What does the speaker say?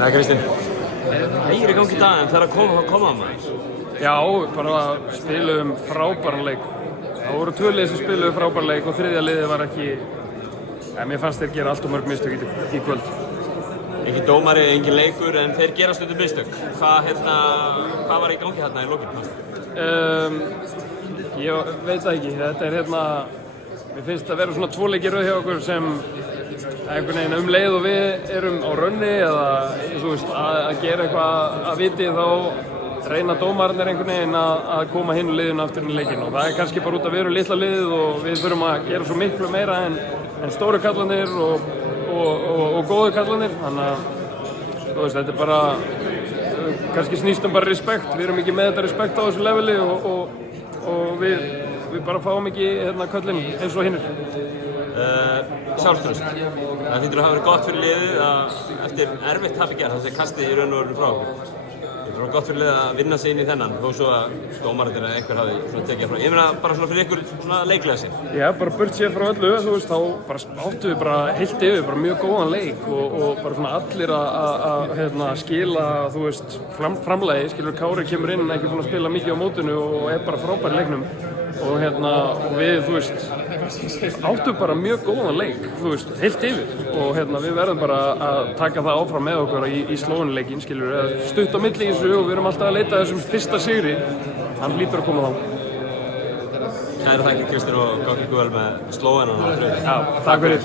Ja, Kristinn. Hægir í gangi í dag, en þegar að koma maður? Já, bara spilum frábæran leik. Það voru tvö lið sem spiluðu frábæran leik og þriðja liðið var ekki... Mér fannst þeir gera allt og mörg mistök í kvöld. Engin dómari, engin leikur, en þeir gera stundum mistök. Hvað var í gangi hérna í lokinn? Ég veit það ekki. Þetta mér finnst að vera svona tvo leikir röð hjá okkur sem einhvern veginn leið og við erum á rönni eða þú veist, að gera eitthvað að viti þá reyna dómararnir einhvern veginn að koma hinu liðinu aftur inn í leikinn og það kannski bara út að við erum litla liðið og við þurfum að gera svo miklu meira en stóru kallanir og góðu kallanir þannig að þú veist, þetta bara kannski snýst bara respekt, við erum ekki með þetta respekt á þessu leveli og við bara fáum ekki köllin eins og hinnir. Sjálfstraust. Það hlýtur að hafa verið gott fyrir liðið að eftir erfitt tap í gær, þannig að kastið í raun og veru frá okkur. Það var gott fyrir liðið að vinna sig inn í þennan, þó svo að dómararnir eða einhver hafi svona tekið frá. Ég meina bara svona fyrir ykkur svona leiklega sig. Já, bara burt sér frá öllu, þú veist, þá bara áttu við bara heilt yfir, bara mjög góðan leik og bara svona allir að skila, þú veist, framlagi, skilur Kári kemur inn, ekki búinn að spila mikið á mótinu og bara frábær í leiknum. Og við, þú veist, áttum bara mjög góðan leik, þú veist, heilt yfir og við verðum bara að taka það áfram með okkur í slóinleikin, skilur, stutt á milli í þessu og við erum alltaf að leita þessum fyrsta sigri, hann hlýtur að koma þá. Kæra þakkir Kristinn og gangi ykkur vel með slóin og Já, takk fyrir.